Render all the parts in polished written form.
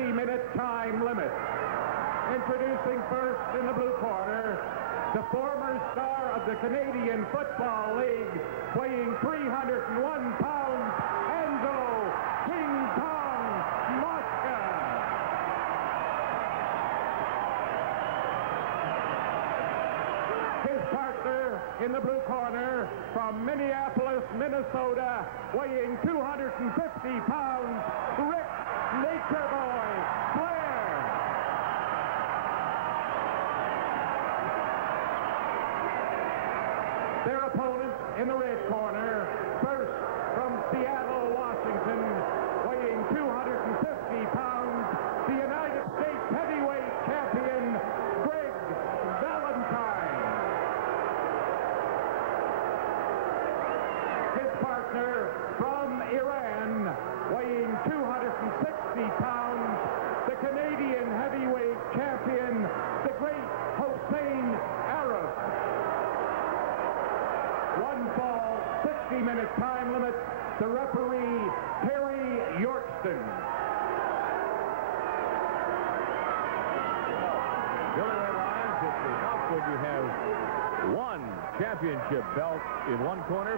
60-minute time limit. Introducing first in the blue corner, the former star of the Canadian Football League, weighing 301 pounds, Angelo King Kong Mosca. His partner in the blue corner, from Minneapolis, Minnesota, weighing 250 pounds, Ric Nature Boy Flair. Their opponent in the red corner, first from Seattle, Washington, weighing 250 pounds, the United States heavyweight champion, Greg Valentine. His partner from Iran, weighing 260 pounds, the Canadian heavyweight champion, the great Hossein Arab. One fall, 60-minute time limit. The referee, Terry Yorkston. Billy Lyons, it's enough when you have one championship belt in one corner,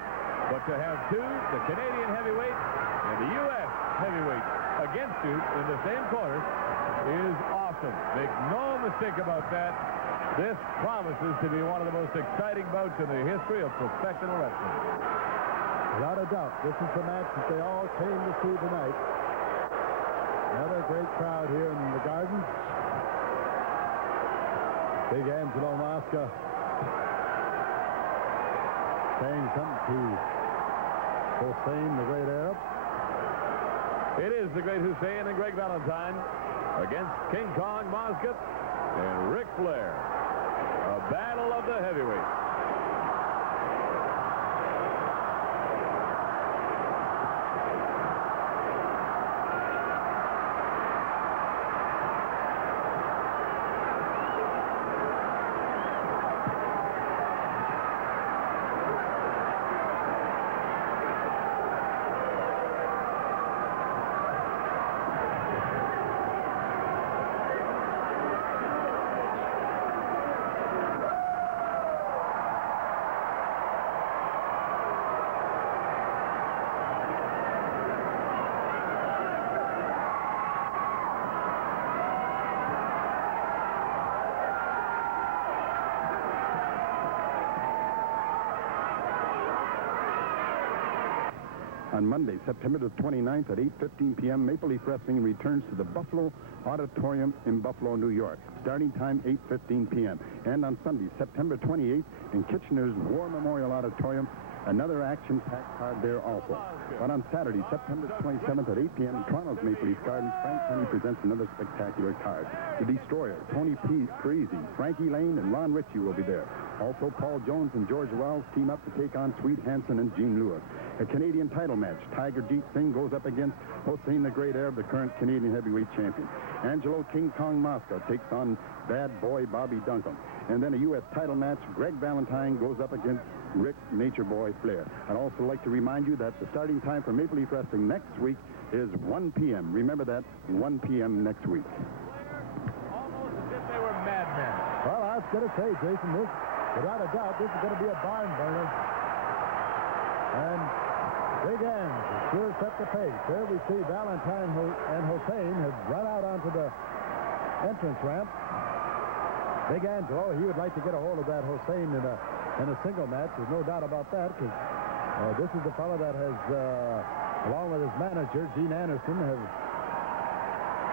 but to have two, the Canadian heavyweight and the U.S. heavyweight against you in the same corner is awesome. Make no mistake about that. This promises to be one of the most exciting bouts in the history of professional wrestling. Without a doubt, this is the match that they all came to see tonight. Another great crowd here in the Gardens. Big Angelo Mosca saying something to Hossein, the great Arab. It is the great Hussein and Greg Valentine against King Kong Mosca and Ric Flair. A battle of the heavyweights. On Monday, September the 29th at 8:15 p.m., Maple Leaf Wrestling returns to the Buffalo Auditorium in Buffalo, New York. Starting time 8:15 p.m. And on Sunday, September 28th, in Kitchener's War Memorial Auditorium, another action-packed card there also. But on Saturday, September 27th at 8 p.m. in Toronto's Maple Leaf Gardens, Frank Henry presents another spectacular card. The Destroyer, Tony Parisi, Frankie Lane, and Ron Ritchie will be there. Also, Paul Jones and George Wells team up to take on Sweet Hansen and Gene Lewis. A Canadian title match. Tiger Jeet Singh goes up against Hossein the Great Arab, the current Canadian heavyweight champion. Angelo King Kong Mosca takes on Bad Boy Bobby Duncombe. And then a U.S. title match. Greg Valentine goes up against Ric Nature Boy Flair. I'd also like to remind you that the starting time for Maple Leaf Wrestling next week is 1 p.m. Remember that, 1 p.m. next week. Almost as if they were madmen. Well, I was going to say, Jason, this, without a doubt, this is going to be a barn burner. And Big Ange sure set the pace. There we see Valentine and Hossein have run out onto the entrance ramp. Big Angelo, he would like to get a hold of that Hossein in a single match. There's no doubt about that, because this is the fellow that has, along with his manager, Gene Anderson, have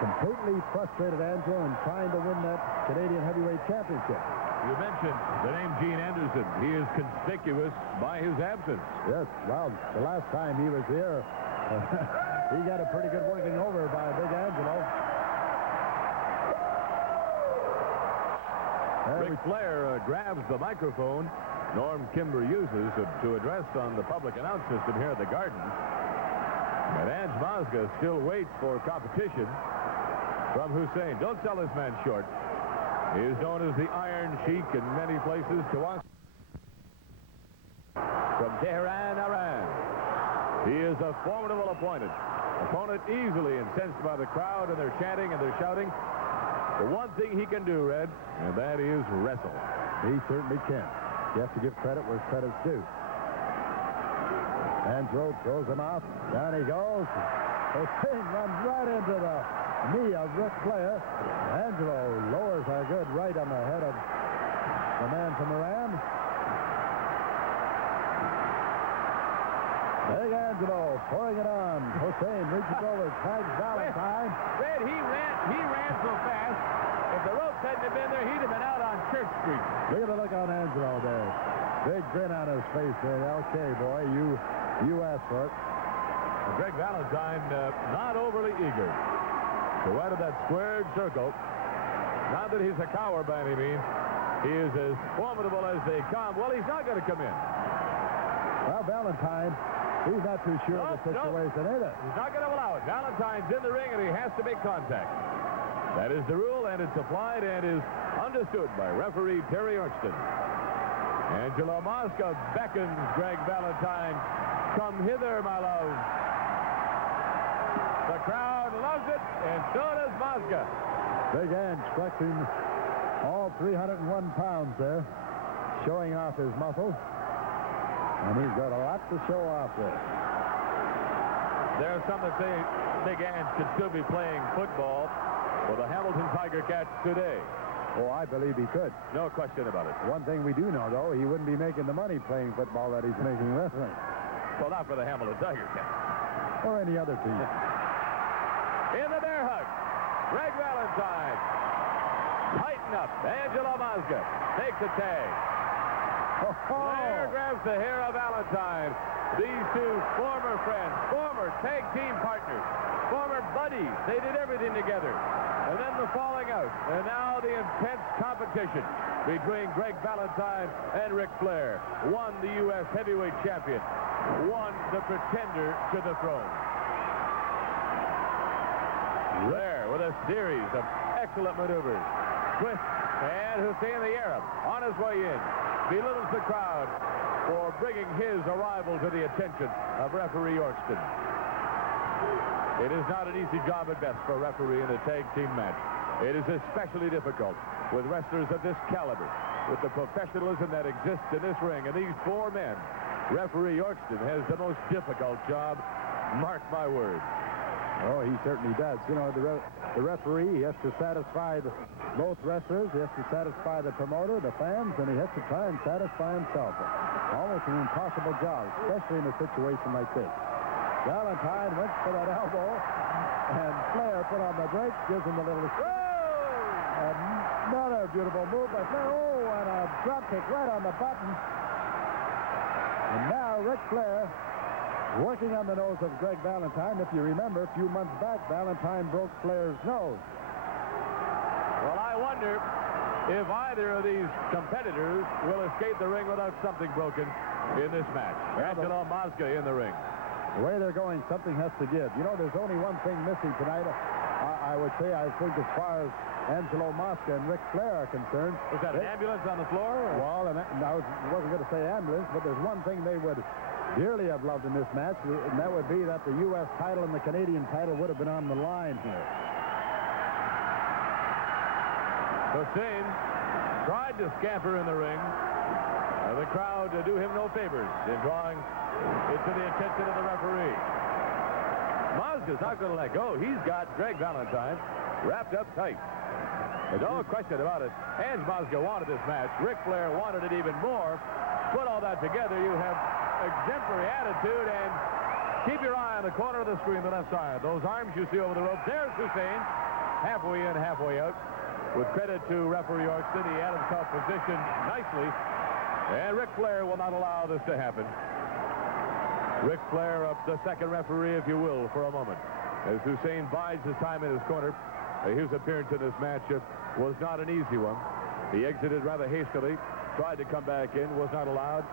completely frustrated Angelo in trying to win that Canadian heavyweight championship. You mentioned the name Gene Anderson. He is conspicuous by his absence. Yes, well, the last time he was here, he got a pretty good working over by Big Angelo. Ric Flair grabs the microphone Norm Kimber uses to address on the public announce system here at the Gardens. And Ange Mosca still waits for competition from Hussein. Don't sell this man short. He is known as the Iron Sheik in many places to us. From Tehran, Iran, he is a formidable opponent. Opponent easily incensed by the crowd and their chanting and their shouting. The one thing he can do, Red, and that is wrestle. He certainly can. You have to give credit where credit's due. Angelo throws him out. Down he goes. Hossein runs right into the knee of Ric Flair. Angelo lowers a good right on the head of the man from Iran. Big Angelo pouring it on. Hossein reaches over, tags Valentine. Red, he ran so fast. If the ropes hadn't have been there, he'd have been out on Church Street. Look at the look on Angelo there. Big grin on his face there. Okay, boy, you asked for it. Greg Valentine not overly eager to enter that squared circle. Not that he's a coward by any means. He is as formidable as they come. Well, he's not going to come in. Well, Valentine, he's not too sure of the situation either. He's not going to allow it. Valentine's in the ring, and he has to make contact. That is the rule, and it's applied and is understood by referee Terry Ernston. Angelo Mosca beckons Greg Valentine. Come hither, my love. The crowd loves it, and so does Mosca. Big Ange flexing all 301 pounds there, showing off his muscles. And he's got a lot to show off there. There are some that say Big Ange could still be playing football for the Hamilton Tiger Cats today. Oh, I believe he could. No question about it. One thing we do know, though, he wouldn't be making the money playing football that he's making wrestling. Well, not for the Hamilton Tiger Cats. Or any other team. In the bear hug, Greg Valentine. Tighten up. Angelo Mosca takes a tag. Flair grabs the hair of Valentine. These two former friends, former tag team partners, former buddies. They did everything together. And then the falling out. And now the intense competition between Greg Valentine and Ric Flair. One, the U.S. heavyweight champion. One, the pretender to the throne. Flair with a series of excellent maneuvers. Twist. And Hussein the Arab on his way in. Belittles the crowd for bringing his arrival to the attention of referee Yorkston. It is not an easy job at best for a referee in a tag team match. It is especially difficult with wrestlers of this caliber, with the professionalism that exists in this ring. And these four men, referee Yorkston has the most difficult job. Mark my words. Oh, he certainly does. You know, the referee, he has to satisfy both wrestlers. He has to satisfy the promoter, the fans, and he has to try and satisfy himself. Almost an impossible job, especially in a situation like this. Valentine went for that elbow, and Flair put on the brakes, gives him a little... Another beautiful move by Flair. Oh, and a drop kick right on the button. And now Ric Flair working on the nose of Greg Valentine. If you remember, a few months back, Valentine broke Flair's nose. Well, I wonder if either of these competitors will escape the ring without something broken in this match. Angelo Mosca in the ring. The way they're going, something has to give. You know, there's only one thing missing tonight. I would say, I think, as far as Angelo Mosca and Ric Flair are concerned. Was that an ambulance on the floor? Well, and I wasn't going to say ambulance, but there's one thing they would dearly have loved in this match, and that would be that the U.S. title and the Canadian title would have been on the line here. Hussein tried to scamper in the ring. The crowd do him no favors in drawing it to the attention of the referee. Mosca's not going to let go. He's got Greg Valentine wrapped up tight. There's no question about it. Ange Mosca wanted this match. Ric Flair wanted it even more. Put all that together, you have exemplary attitude, and keep your eye on the corner of the screen, the left side. Those arms you see over the rope. There's Hussein, halfway in, halfway out. With credit to referee Yorkston, he had himself positioned nicely, and Ric Flair will not allow this to happen. Ric Flair, the second referee, if you will, for a moment, as Hussein bides his time in his corner. His appearance in this match was not an easy one. He exited rather hastily, tried to come back in, was not allowed.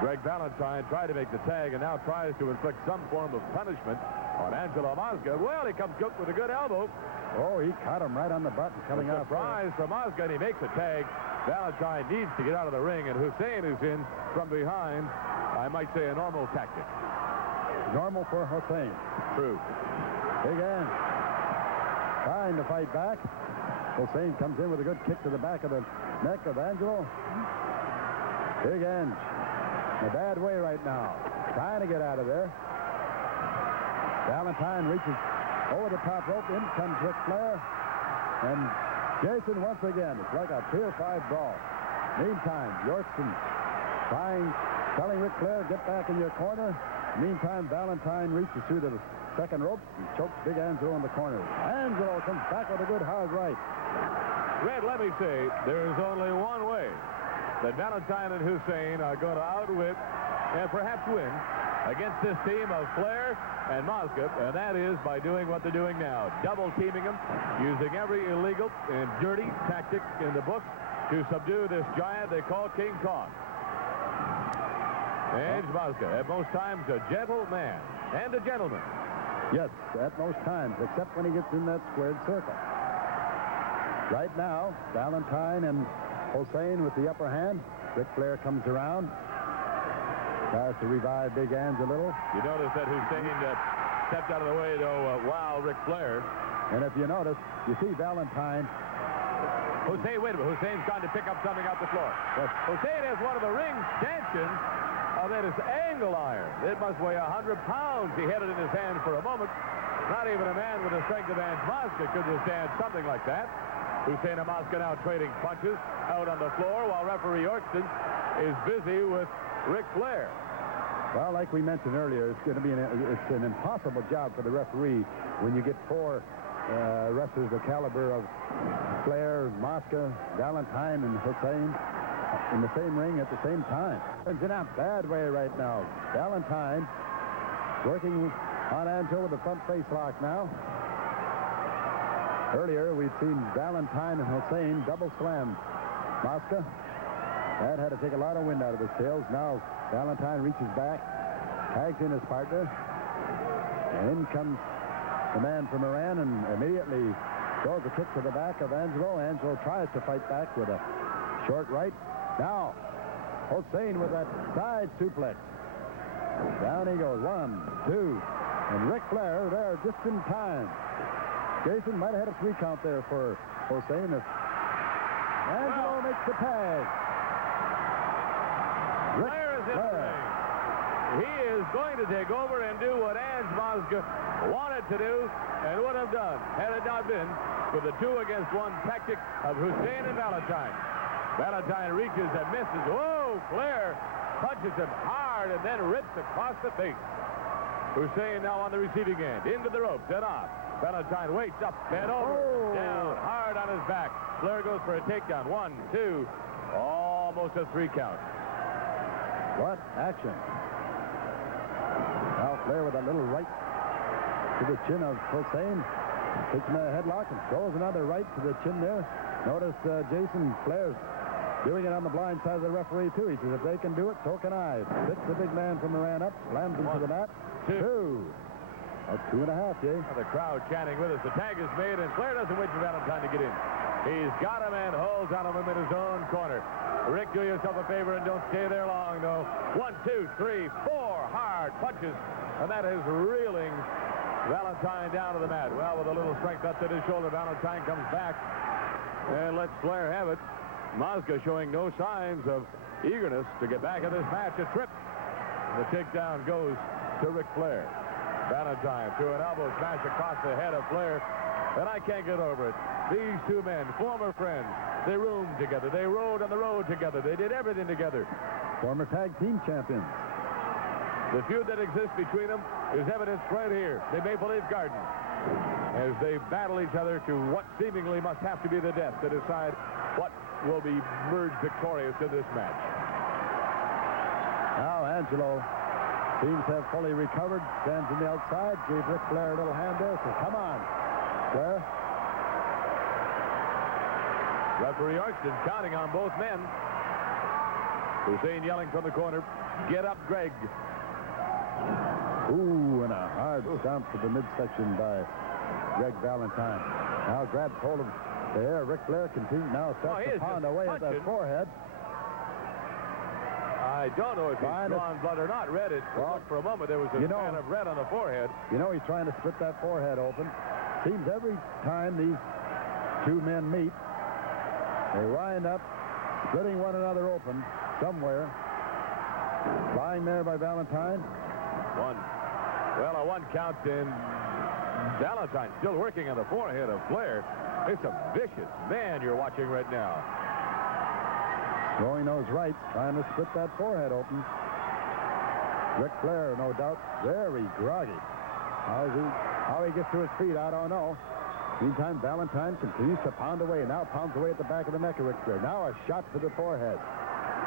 Greg Valentine tried to make the tag and now tries to inflict some form of punishment on Angelo Mosca. Well, he comes cooked with a good elbow. Oh, he caught him right on the button coming out. Surprise for Mosca, and he makes a tag. Valentine needs to get out of the ring, and Hussein is in from behind. I might say a normal tactic. Normal for Hussein. True. Big Ange trying to fight back. Hossein comes in with a good kick to the back of the neck of Angelo. Big Ange in a bad way right now. Trying to get out of there. Valentine reaches over the top rope. In comes Ric Flair. And Jason, once again, it's like a Pier 5 brawl. Meantime, Yorkston telling Ric Flair, get back in your corner. Meantime, Valentine reaches through the second rope and chokes Big Angelo in the corner. Angelo comes back with a good hard right. Red, let me say, there is only one way that Valentine and Hussein are going to outwit and perhaps win against this team of Flair and Mosca, and that is by doing what they're doing now, double-teaming them, using every illegal and dirty tactic in the book to subdue this giant they call King Kong. Ange Mosca, at most times a gentle man and a gentleman. Yes, at most times, except when he gets in that squared circle. Right now, Valentine and Hossein with the upper hand. Ric Flair comes around. Tries to revive Big Ange a little. You notice that Hussein stepped out of the way, though, while Ric Flair. And if you notice, you see Valentine. Hussein, wait a minute. Hussein's trying to pick up something off the floor. Yes. Hussein has one of the ring stanchions of that is angle iron. It must weigh 100 pounds. He had it in his hand for a moment. Not even a man with the strength of Ange Mosca could withstand something like that. Hussein and Mosca now trading punches out on the floor while referee Yorkston is busy with Ric Flair. Well, like we mentioned earlier, it's going to be it's an impossible job for the referee when you get four wrestlers the caliber of Flair, Mosca, Valentine, and Hussein in the same ring at the same time. It's in a bad way right now. Valentine working on Angelo with the front face lock now. Earlier, we'd seen Valentine and Hussein double slam Mosca. That had to take a lot of wind out of his sails. Now, Valentine reaches back, tags in his partner, and in comes the man from Iran and immediately throws a kick to the back of Angelo. Angelo tries to fight back with a short right. Now, Hossein with that side suplex. Down he goes. 1, 2, and Ric Flair there just in time. Jason might have had a 3 count there for Hossein if Angelo makes the tag. Flair is in the ring. He is going to take over and do what Ange Mosca wanted to do and would have done had it not been for the 2 against 1 tactic of Hussein and Valentine. Valentine reaches and misses. Whoa! Flair punches him hard and then rips across the face. Hussein now on the receiving end. Into the ropes and off. Valentine waits up and over. Down hard on his back. Flair goes for a takedown. 1, 2. Almost a 3 count. What action. Now Flair with a little right to the chin of Hossein. Takes him in a headlock and throws another right to the chin there. Notice Jason Flair's doing it on the blind side of the referee, too. He says, if they can do it, so can I. Sits the big man from Iran up, slams him to the mat. 2. That's 2.5, Jay. The crowd chanting with us. The tag is made, and Flair doesn't wait for Valentine to get in. He's got him and holds on him in his own corner. Rick, do yourself a favor and don't stay there long, though. 1, 2, 3, 4 hard punches, and that is reeling Valentine down to the mat. Well, with a little strength up to his shoulder, Valentine comes back and lets Flair have it. Mosca showing no signs of eagerness to get back in this match. A trip. And the takedown goes to Ric Flair. Valentine threw an elbow smash across the head of Flair, and I can't get over it. These 2 men, former friends, they roomed together. They rode on the road together. They did everything together. Former tag team champions. The feud that exists between them is evidenced right here, the Maple Leaf Garden, as they battle each other to what seemingly must have to be the death to decide what will be merged victorious in this match. Now Angelo seems to have fully recovered. Stands on the outside. Gave Ric Flair a little hand there. So come on, Flair. Referee Yorkston counting on both men. Hussein yelling from the corner, get up, Greg. Ooh, and a hard stomp to the midsection by Greg Valentine. Now grabs hold of the hair. Ric Flair continues now, starts to pound away at that forehead. I I don't know if he's drawn blood or not. Read it. Well, for a moment, there was a span of red on the forehead. You know, he's trying to split that forehead open. Seems every time these two men meet, they wind up splitting one another open somewhere. Lying there by Valentine. Well, a one count, and Valentine still working on the forehead of Flair. It's a vicious man you're watching right now. Throwing those right, trying to split that forehead open. Ric Flair, no doubt, very groggy. How he gets to his feet, I don't know. Meantime, Valentine continues to pound away. Now pounds away at the back of the neck of Ric Flair. Now a shot to the forehead.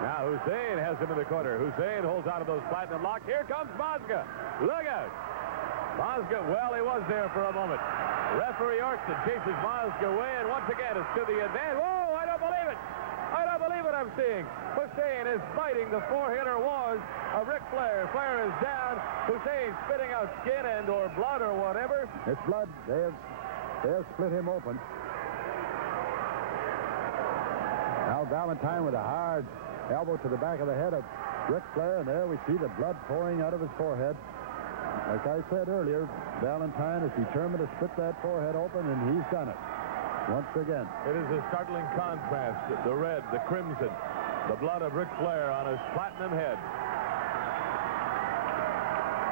Now Hussein has him in the corner. Hussein holds out of those platinum locks. Here comes Mosca. Look out. Mosca, well, he was there for a moment. Referee Orkston chases Mosca away, and once again it's to the advantage. Whoa, I don't believe it. I don't believe what I'm seeing. Hussein is biting the forehead, or was, of Ric Flair. Flair is down. Hussein spitting out skin and or blood or whatever. It's blood. They have split him open. Now Valentine with a hard elbow to the back of the head of Ric Flair, and there we see the blood pouring out of his forehead. Like I said earlier, Valentine is determined to split that forehead open, and he's done it. Once again. It is a startling contrast. The red, the crimson, the blood of Ric Flair on his platinum head.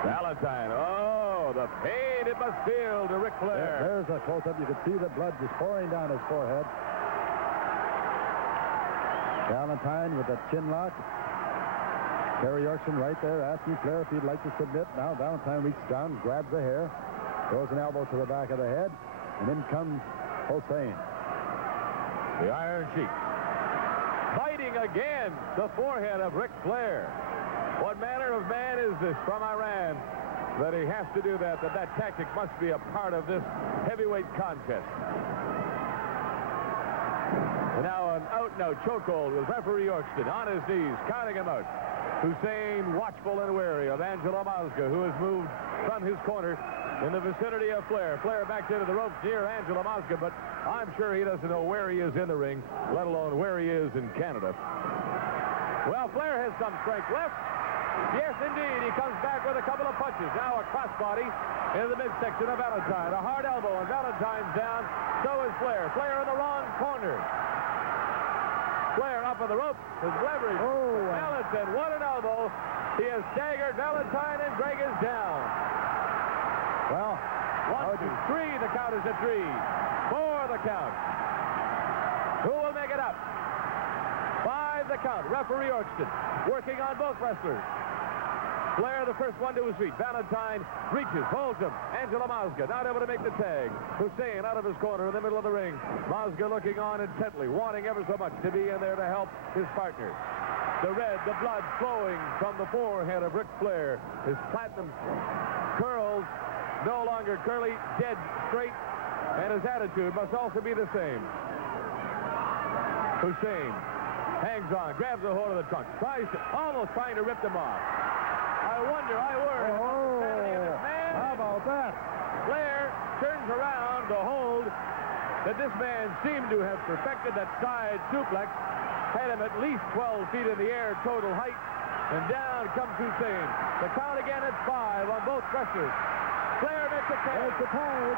Valentine, oh, the pain it must feel to Ric Flair. There's a close-up. You can see the blood just pouring down his forehead. Valentine with a chin lock. Terry Yorkson right there asking Flair if he'd like to submit. Now Valentine reaches down, grabs the hair, throws an elbow to the back of the head, and then comes Hussein. The Iron Sheik biting again the forehead of Ric Flair. What manner of man is this from Iran that he has to do that? That tactic must be a part of this heavyweight contest. Now an out-and-out chokehold with referee Orkston on his knees, counting him out. Hussein watchful and wary of Angelo Mosca, who has moved from his corner in the vicinity of Flair. Flair backed into the ropes near Angelo Mosca, but I'm sure he doesn't know where he is in the ring, let alone where he is in Canada. Well, Flair has some strength left. Yes, indeed. He comes back with a couple of punches. Now a crossbody into the midsection of Valentine. A hard elbow, and Valentine's down. So is Flair. Flair in the wrong corner. Flair up on the rope. His leverage. Oh, Valentine, what an elbow. He has staggered Valentine, and Greg is down. Well, 1, 2, 3. The count is at 3. 4 the count. Who will make it up? 5 the count. Referee Orkston working on both wrestlers. Flair, the first one to his feet. Valentine reaches, holds him. Angelo Mosca not able to make the tag. Hussein out of his corner in the middle of the ring. Mosca looking on intently, wanting ever so much to be in there to help his partner. The red, the blood flowing from the forehead of Ric Flair. His platinum curls no longer curly, dead straight, and his attitude must also be the same. Hussein hangs on, grabs a hold of the trunk, almost trying to rip them off. I wonder, how about that? Flair turns around to hold that this man seemed to have perfected that side suplex, had him at least 12 feet in the air total height, and down comes Hussein. The count again at 5 on both wrestlers. Flair makes a tag. There's the tag.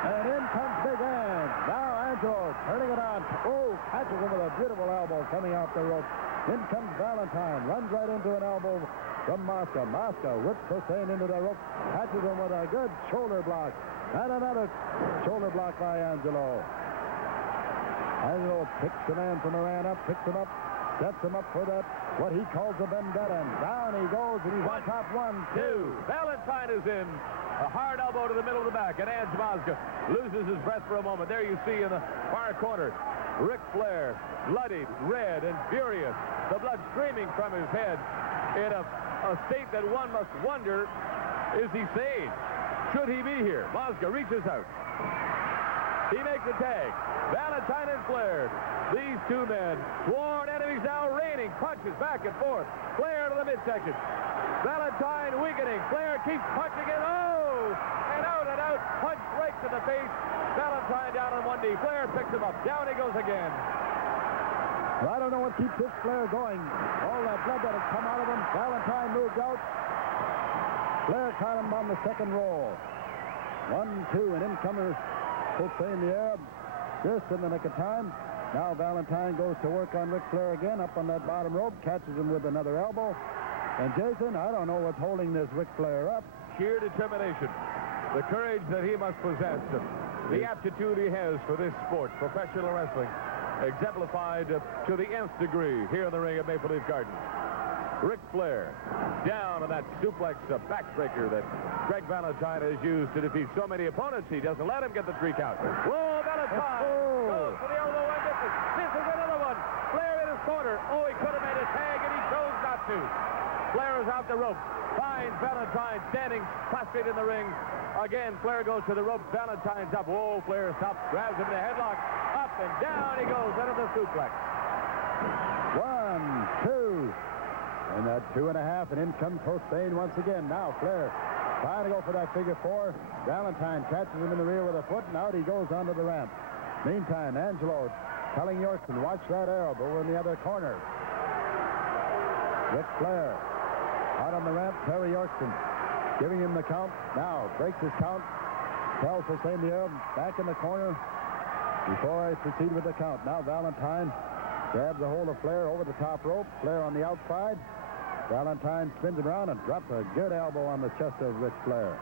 And in comes Big Ange. Now Angelo turning it on. Oh, catches him with a beautiful elbow coming off the rope. In comes Valentine. Runs right into an elbow from Mosca. Mosca whips Hussein into the rope. Catches him with a good shoulder block. And another shoulder block by Angelo. Angelo picks the man from Iran up, picks him up, sets him up for that, what he calls a vendetta. And down he goes, and he's on top. 1, 2. Valentine is in. A hard elbow to the middle of the back, and Ange Mosca loses his breath for a moment. There you see in the far corner, Ric Flair, bloodied, red, and furious. The blood streaming from his head in a state that one must wonder, is he sane? Should he be here? Mosca reaches out. He makes a tag. Valentine and Flair. These two men, sworn enemies now, raining punches back and forth. Flair to the midsection. Valentine weakening. Flair keeps punching it. Oh! And out, punch right to the face. Valentine down on one knee. Flair picks him up. Down he goes again. Well, I don't know what keeps this Flair going. All that blood that has come out of him. Valentine moved out. Flair caught him on the second roll. 1-2, and in comes Hussein the Arab. Just in the nick of time. Now Valentine goes to work on Ric Flair again up on that bottom rope. Catches him with another elbow. And Jason, I don't know what's holding this Ric Flair up. Sheer determination. The courage that he must possess. The aptitude he has for this sport, professional wrestling, exemplified to the nth degree here in the ring at Maple Leaf Gardens. Ric Flair down on that suplex backbreaker that Greg Valentine has used to defeat so many opponents. He doesn't let him get the 3 count. Whoa, Valentine goes for the elbow and misses. This is another one. Flair in his corner. Oh, he could have made a tag, and he chose not to. Flair is out the rope. Finds Valentine standing prostrate in the ring. Again, Flair goes to the rope. Valentine's up. Whoa, Flair stops, grabs him in the headlock. Up and down he goes under the suplex. 1, 2. And that 2.5, and in comes Hossein once again. Now Flair trying to go for that figure 4. Valentine catches him in the rear with a foot, and out he goes onto the ramp. Meantime, Angelo telling Yorkson, watch that arrow over in the other corner. Ric Flair out on the ramp. Terry Yorkson giving him the count. Now breaks his count. Tells Hossein the Arab back in the corner before I proceed with the count. Now Valentine grabs a hold of Flair over the top rope. Flair on the outside. Valentine spins it around and drops a good elbow on the chest of Ric Flair.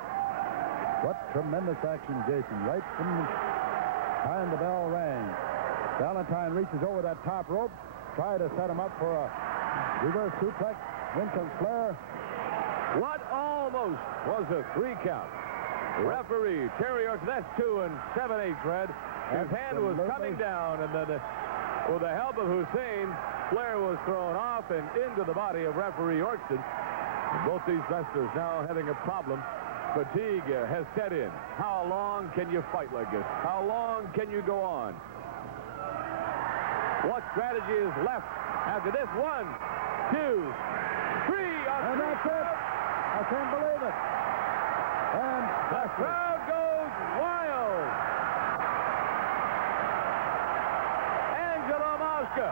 What tremendous action, Jason. Right from the time the bell rang. Valentine reaches over that top rope. Try to set him up for a reverse suplex. In comes Flair. What almost was a 3 count. Referee Terry York, that's 2 7/8, Fred. His hand was coming down, and then with the help of Hussein, Flair was thrown off and into the body of referee Yorkson. Both these wrestlers now having a problem. Fatigue has set in. How long can you fight like this? How long can you go on? What strategy is left after this? 1, 2, 3. And that's it. I can't believe it. And the crowd goes wild. Angelo Mosca